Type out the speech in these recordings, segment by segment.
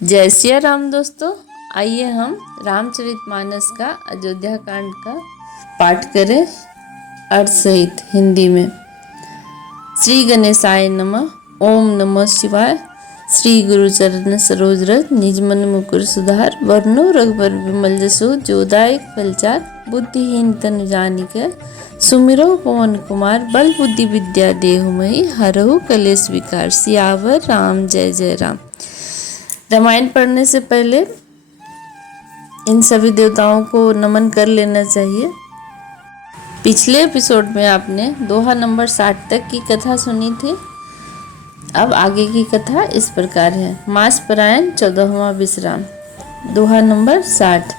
जय सिया राम दोस्तों, आइए हम रामचरितमानस का अयोध्या कांड का पाठ करें अर्थ सहित हिंदी में। श्री गणेशाय नमः। ओम नमः शिवाय। श्री गुरु चरण सरोज रज निज मन मुकुर सुधार। वर्णो रघुबर विमल जसो जोदायक फलचार। बुद्धिहीन तनु जानिक सुमिरो पवन कुमार। बल बुद्धि विद्या देहुमहि हरहु कलेश विकार। सियावर राम जय जय राम। रामायण पढ़ने से पहले इन सभी देवताओं को नमन कर लेना चाहिए। पिछले एपिसोड में आपने दोहा नंबर 60 तक की कथा सुनी थी। अब आगे की कथा इस प्रकार है। मास परायण 14वां विश्राम। दोहा नंबर 60।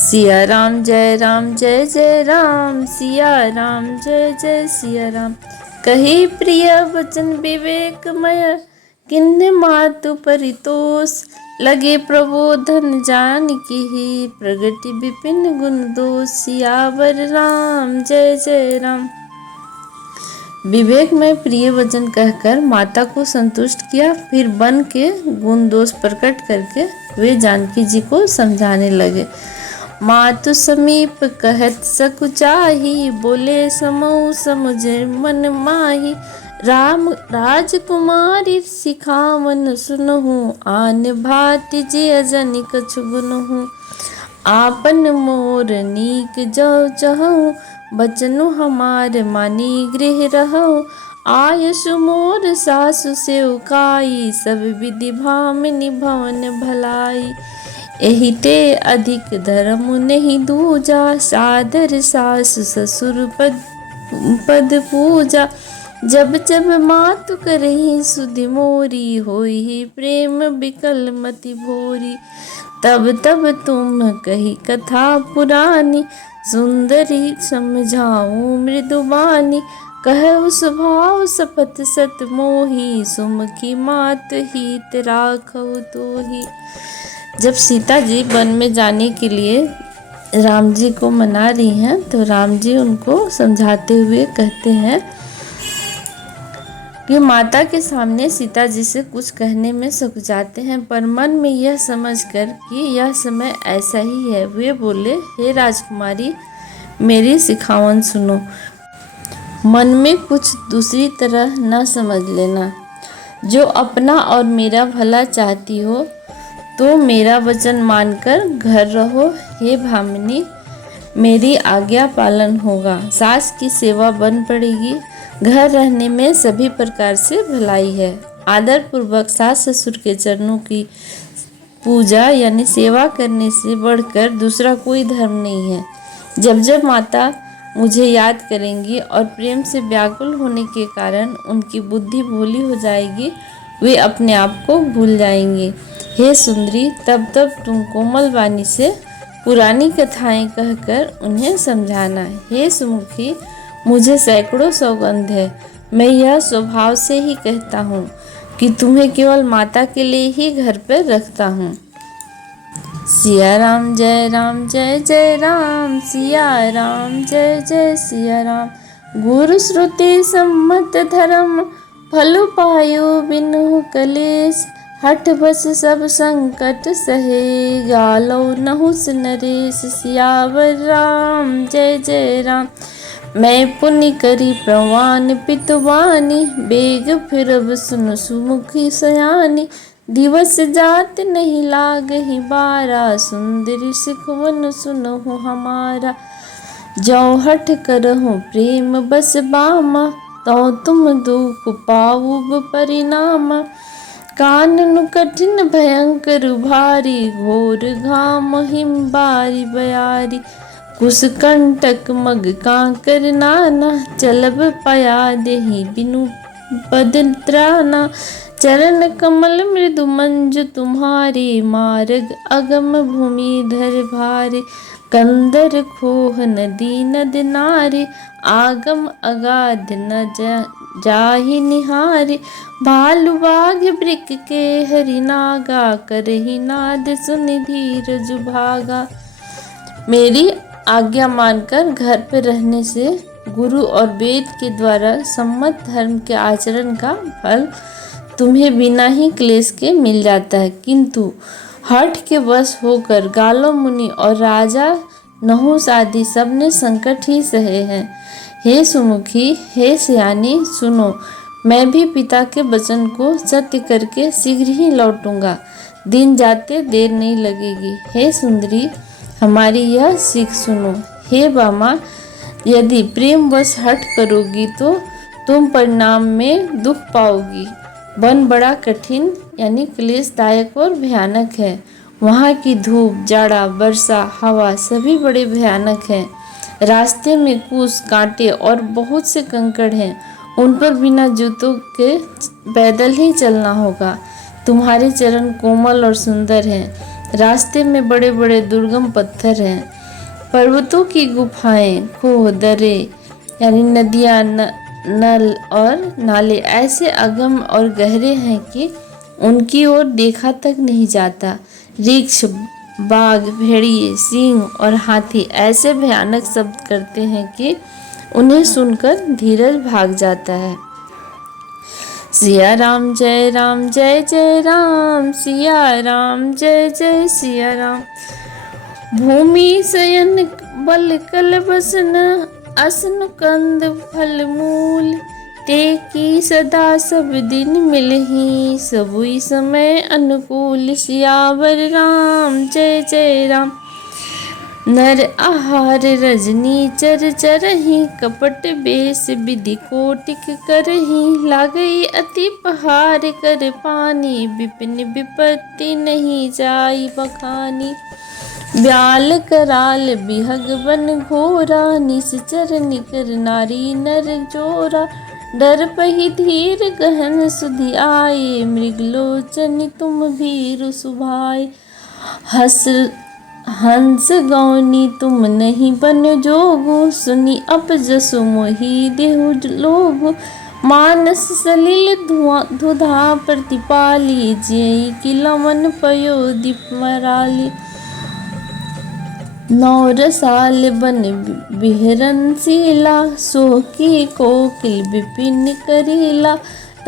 सिया राम जय जय राम। सिया राम जय जय सिया राम। कही प्रिय वचन विवेकमय किन्ने मातु परितोष। लगे प्रबोधन जानकी ही प्रगति विपिन गुण दोष। सियावर राम जय जय राम। विवेक में प्रिय वचन कहकर माता को संतुष्ट किया। फिर बन के गुण दोष प्रकट करके वे जानकी जी को समझाने लगे। मातु समीप कहत सकुचाही। बोले समऊ समुझे मन माही। राम राजकुमारी सिखावन सुनहु। आन भाति जी अजनि कछु गुनहु। आपन मोर नीक जो चहु। बचनु हमार मानी गृह रहु। आयसु मोर सासु सेवकाई। सब विधि भामिनी भवन भलाई। एहिते अधिक धर्म नहीं दूजा। सादर सास ससुर पद पूजा। जब जब मातु करही सुधि मोरी। होई प्रेम बिकल मति भोरी। तब तब तुम कही कथा पुरानी। सुंदरी समझाऊं मृदुबानी। कहु स्वभाव सपथ सत मोही। सुमुखी मात हित राखहु तोही। जब सीता जी वन में जाने के लिए राम जी को मना रही हैं तो राम जी उनको समझाते हुए कहते हैं कि माता के सामने सीता जी से कुछ कहने में सकुचाते हैं, पर मन में यह समझकर कि यह समय ऐसा ही है, वे बोले, हे राजकुमारी, मेरी सिखावन सुनो। मन में कुछ दूसरी तरह न समझ लेना। जो अपना और मेरा भला चाहती हो तो मेरा वचन मानकर घर रहो। हे भामिनी, मेरी आज्ञा पालन होगा। सास की सेवा बन पड़ेगी। घर रहने में सभी प्रकार से भलाई है। आदर पूर्वक सास ससुर के चरणों की पूजा यानी सेवा करने से बढ़कर दूसरा कोई धर्म नहीं है। जब जब माता मुझे याद करेंगी और प्रेम से व्याकुल होने के कारण उनकी बुद्धि भोली हो जाएगी, वे अपने आप को भूल जाएंगे। हे सुंदरी, तब तब तुम कोमल वाणी से पुरानी कथाएं कहकर उन्हें समझाना। हे सुमुखी, मुझे सैकड़ों सौगंध है। मैं यह स्वभाव से ही कहता हूँ कि तुम्हें केवल माता के लिए ही घर पर रखता हूँ। सिया राम जय जय राम। सिया राम जय जय सिया राम। गुरु श्रुति सम्मत धर्म फल पायो बिनु कलेश। हठ बस सब संकट सहे गालो नहुस नरेश। सियावर राम जय जय राम। मैं पुण्य करी प्रवान पितवानी। बेग फिरब सुन सुमुखी सयानी। दिवस जात नहीं लागहि बारा। सुंदरी सिखवन सुनहु हमारा। जो हठ करहु प्रेम बस बामा। तो तुम दुख पाऊब परिणाम। कानन कठिन भयंकर भारी। घोर घाम हिम बारी बयारी। कुशकंटक मग कांकर नाना। चलब पया देहि बिनु पद त्राना। चरण कमल मृदु मंजु तुम्हारी। मार्ग अगम भूमि धर भारी। कंदर खोह नदी नद नारी। आगम अगाध न जाहि निहारी। भालु बाघ वृक के हरि नागा। करहि नाद सुनि धीरज भागा। मेरी आज्ञा मानकर घर पर रहने से गुरु और वेद के द्वारा सम्मत धर्म के आचरण का फल तुम्हें बिना ही क्लेश के मिल जाता है, किंतु हठ के वश होकर गालो मुनि और राजा नहुस आदि सबने संकट ही सहे हैं। हे सुमुखी, हे सियानी, सुनो, मैं भी पिता के वचन को सत्य करके शीघ्र ही लौटूंगा। दिन जाते देर नहीं लगेगी। हे सुंदरी, हमारी यह सीख सुनो। हे बामा, यदि प्रेमवश हठ करोगी तो तुम परिणाम में दुख पाओगी। वन बड़ा कठिन यानी क्लेशदायक और भयानक है। वहाँ की धूप, जाड़ा, वर्षा, हवा सभी बड़े भयानक हैं। रास्ते में कूस, कांटे और बहुत से कंकड़ हैं। उन पर बिना जूतों के पैदल ही चलना होगा। तुम्हारे चरण कोमल और सुंदर हैं। रास्ते में बड़े बड़े दुर्गम पत्थर हैं। पर्वतों की गुफाएं, खोह, दरे यानी नदियाँ, नल और नाले ऐसे अगम और गहरे हैं कि उनकी ओर देखा तक नहीं जाता। रिक्ष, बाघ, भेड़िए, सिंह और हाथी ऐसे भयानक शब्द करते हैं कि उन्हें सुनकर धीरज भाग जाता है। सिया राम जय राम, जय जय राम, सिया राम जय जय सिया राम। भूमि शयन बल कल बसन, असन कंद फल मूल। ते की सदा सब दिन मिलही, सबुई समय अनुकूल। सियावर राम जय जय राम। नर आहार रजनी चर चरही, कपट बेस विधि कोटिक करही। लागई अति पहार कर पानी, विपिन विपत्ति नहीं जाई बखानी। ब्याल कराल बिहग बन घोरा, निश्चर निकर नारी नर जोरा। डर पही धीर गहन सुधि आए, मृगलोचन तुम भीरु सुभाए। हंस गौनी तुम नहीं बन जोगु, सुनी अप जसु मोहि देहु लोगु। मानस सलिल धुधा प्रतिपाली, जियई की लमन पयोदि मराली। 9 रसाल बन बिहरनशीला, सोह की कोकिल विपिन करीला।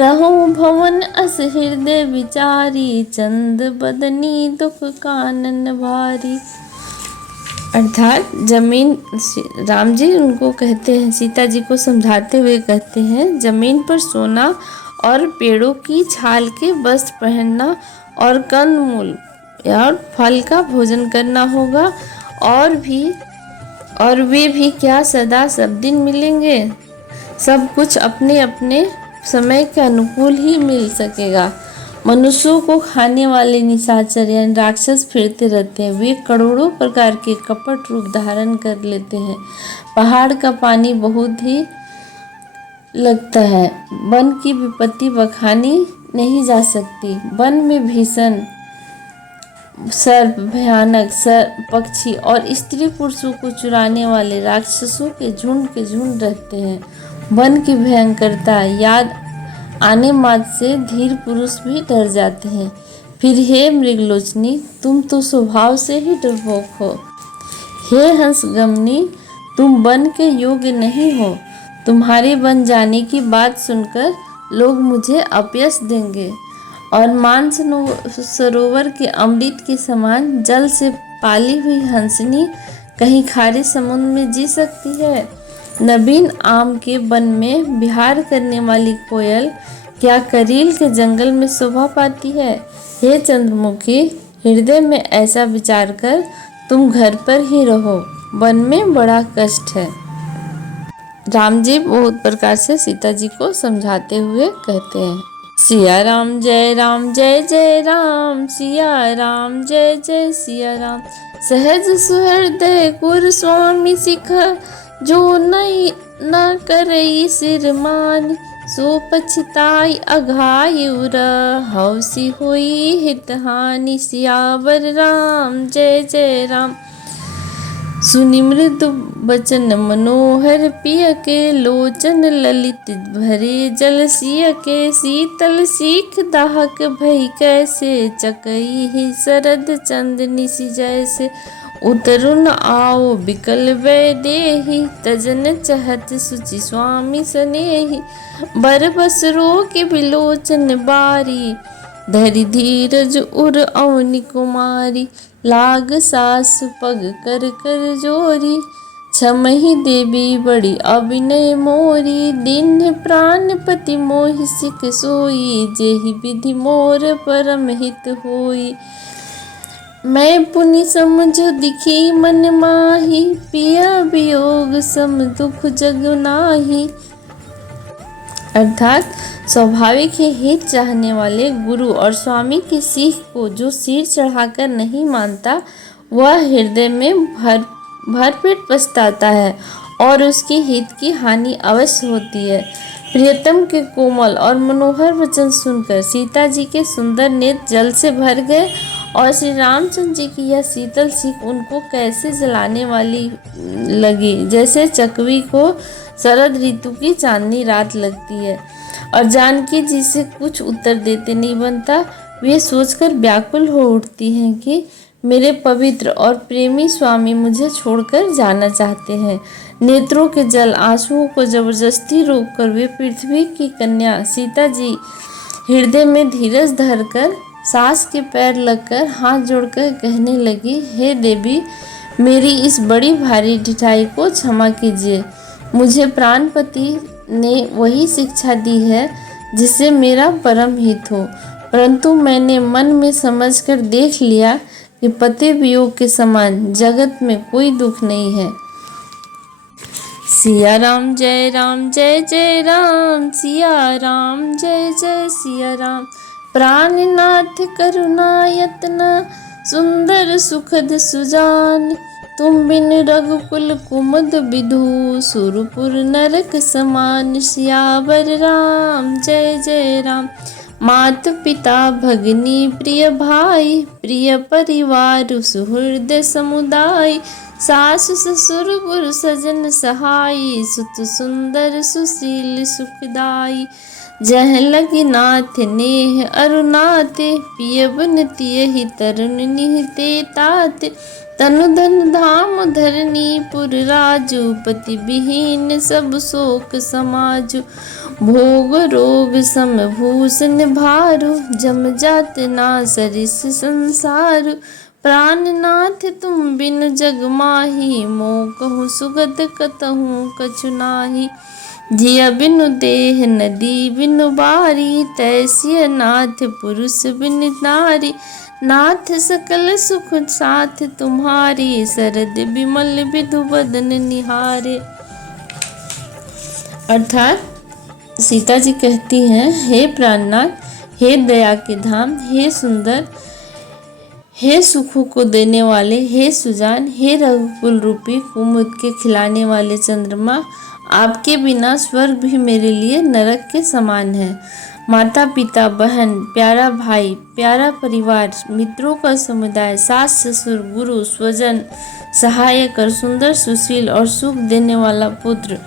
रहो भवन अस हृदय विचारी, चंद बदनी दुख कानन भारी। अर्थात जमीन, राम जी उनको कहते हैं, सीता जी को समझाते हुए कहते हैं, जमीन पर सोना और पेड़ों की छाल के वस्त्र पहनना और कंदमूल या फल का भोजन करना होगा। और वे भी क्या सदा सब दिन मिलेंगे। सब कुछ अपने अपने समय के अनुकूल ही मिल सकेगा। मनुष्यों को खाने वाले निशाचर यानी राक्षस फिरते रहते हैं। वे करोड़ों प्रकार के कपट रूप धारण कर लेते हैं। पहाड़ का पानी बहुत ही लगता है। वन की विपत्ति बखानी नहीं जा सकती। वन में भीषण सर्प, भयानक पक्षी और स्त्री पुरुषों को चुराने वाले राक्षसों के झुंड रहते हैं। वन की भयंकरता याद आने मात्र से धीर पुरुष भी डर जाते हैं। फिर हे मृगलोचनी, तुम तो स्वभाव से ही डरपोक हो। हे हंसगमनी, तुम वन के योग्य नहीं हो। तुम्हारे वन जाने की बात सुनकर लोग मुझे अपयश देंगे और मानस सरोवर के अमृत के समान जल से पाली हुई हंसनी कहीं खारे समुद्र में जी सकती है। नवीन आम के वन में विहार करने वाली कोयल क्या करील के जंगल में शोभा पाती है। हे चंद्रमुखी, हृदय में ऐसा विचार कर तुम घर पर ही रहो, वन में बड़ा कष्ट है। राम जी बहुत प्रकार से सीता जी को समझाते हुए कहते हैं, सिया राम जय राम, जय जय राम, सिया राम जय जय सिया राम। सहज सुहृदय गुर स्वामी सिख, जो नहीं न करई सिर मान। सो पछताई अघाय उर, हौसी हुई हित हानि। सियावर राम जय जय राम। सुनि मृदु बचन मनोहर, पिय के लोचन ललित भरे जल। सिय के शीतल सीख दाहक भई कैसे, चकई ही शरद चंदनी सी जैसे। उतरुन आओ बिकल वैदेही, तजन चहत सुचि स्वामी स्नेही। बर बसरो के बिलोचन बारी, धरि धीरज उर अवनि कुमारी। लाग सास पग कर कर जोरी, छमहि देवी बड़ी अविनय मोरी। दीन्ह प्राणपति मोहि सिख सोई, जेहि विधि मोर परम हित होई। मैं पुनि समझो दिखी मन माही, पिया वियोग सम दुख जग नाही। अर्थात स्वाभाविक ही हित चाहने वाले गुरु और स्वामी की सीख को जो सिर चढ़ाकर नहीं मानता, वह हृदय में भरपेट पछताता है और उसकी हित की हानि अवश्य होती है। प्रियतम के कोमल और मनोहर वचन सुनकर सीता जी के सुंदर नेत्र जल से भर गए और श्री रामचंद्र जी की यह शीतल सीख उनको कैसे जलाने वाली लगी, जैसे चकवी को शरद ऋतु की चांदनी रात लगती है। और जानकी जी से कुछ उत्तर देते नहीं बनता। वे सोचकर व्याकुल हो उठती हैं कि मेरे पवित्र और प्रेमी स्वामी मुझे छोड़कर जाना चाहते हैं। नेत्रों के जल आंसुओं को जबरदस्ती रोककर वे पृथ्वी की कन्या सीता जी हृदय में धीरज धरकर सास के पैर लगकर हाथ जोड़कर कहने लगी, हे देवी, मेरी इस बड़ी भारी ढिठाई को क्षमा कीजिए। मुझे प्राणपति ने वही शिक्षा दी है जिससे मेरा परम हित हो, परंतु मैंने मन में समझकर देख लिया कि पति वियोग के समान जगत में कोई दुख नहीं है। सिया राम जय जय राम, सिया राम जय जय सिया राम। प्राणनाथ करुणा यत्न, सुंदर सुखद सुजान। तुम बिन रघुकुल कुमुद विधु, सुरपुर नरक समान। सियावर राम जय राम। मात पिता भगिनी प्रिय भाई, प्रिय परिवार सुहृद समुदाय। सास ससुर गुरु सजन सहाई, सुत सुंदर सुशील सुखदाई। जह लगी नाथ नेह अरुनाते, पिय बन तियहि तरुण निहते तात। तनु धन धाम धरनी पुर राजू, पति विहीन सब शोक समाजु। भोग रोग सम भूषण भारू, जम जात ना सरिस संसारु। प्राणनाथ तुम बिन जग माही, मोह कहूँ सुगत कतहूँ कछु नाही। जिया बिनु देह नदी बिनु बारी, तैसिय नाथ पुरुष बिन नारी। नाथ सकल सुख साथ तुम्हारी, शरद विमल विधु बदन निहारे। अर्थात सीता जी कहती हैं, हे प्राणनाथ, हे दया के धाम, हे सुंदर, हे सुखों को देने वाले, हे सुजान, हे रघुकुल रूपी कुमुद के खिलाने वाले चंद्रमा, आपके बिना स्वर्ग भी मेरे लिए नरक के समान है। माता पिता बहन, प्यारा भाई, प्यारा परिवार, मित्रों का समुदाय, सास ससुर गुरु स्वजन सहायक और सुंदर सुशील और सुख देने वाला पुत्र।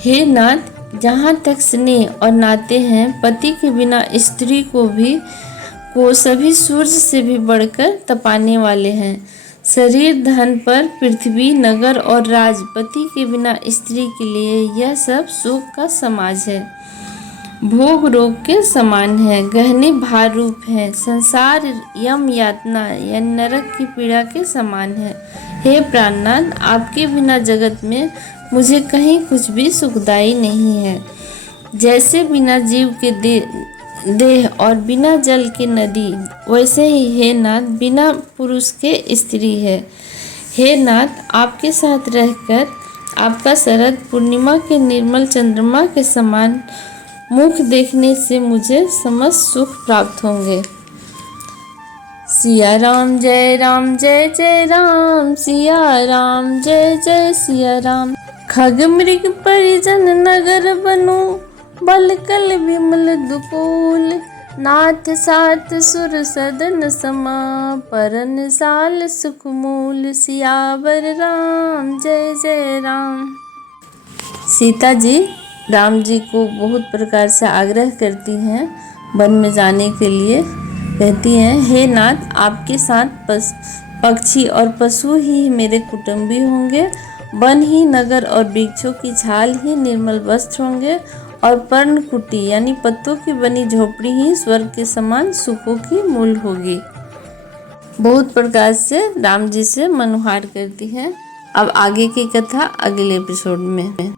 हे नाथ, जहाँ तक स्नेह और नाते हैं, पति के बिना स्त्री को सभी सूर्य से भी बढ़कर तपाने वाले हैं। शरीर धन पर पृथ्वी नगर और राज, पति के बिना स्त्री के लिए यह सब शोक का समाज है, भोग रोग के समान है, गहने भार रूप है, संसार यम यातना या नरक की पीड़ा के समान है। हे प्राणनाथ, आपके बिना जगत में मुझे कहीं कुछ भी सुखदायी नहीं है। जैसे बिना जीव के देह और बिना जल के नदी, वैसे ही हे नाथ बिना पुरुष के स्त्री है। हे नाथ, आपके साथ रहकर आपका शरद पूर्णिमा के निर्मल चंद्रमा के समान मुख देखने से मुझे समस्त सुख प्राप्त होंगे। सिया राम जय जय राम, सिया राम जय जय सिया राम। खग मृग परिजन नगर बनो, बलकल विमल दुकूल। नाथ साथ सुर सदन समा, परन साल सुख मूल। सियावर राम जय राम। सीता जी राम जी को बहुत प्रकार से आग्रह करती हैं वन में जाने के लिए। कहती हैं, हे नाथ, आपके साथ पक्षी और पशु ही मेरे कुटुंबी होंगे। वन ही नगर और वृक्षों की छाल ही निर्मल वस्त्र होंगे और पर्णकुटी यानी पत्तों की बनी झोपड़ी ही स्वर्ग के समान सुखों की मूल होगी। बहुत प्रकार से राम जी से मनुहार करती है। अब आगे की कथा अगले एपिसोड में।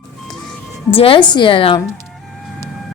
जय सिया राम।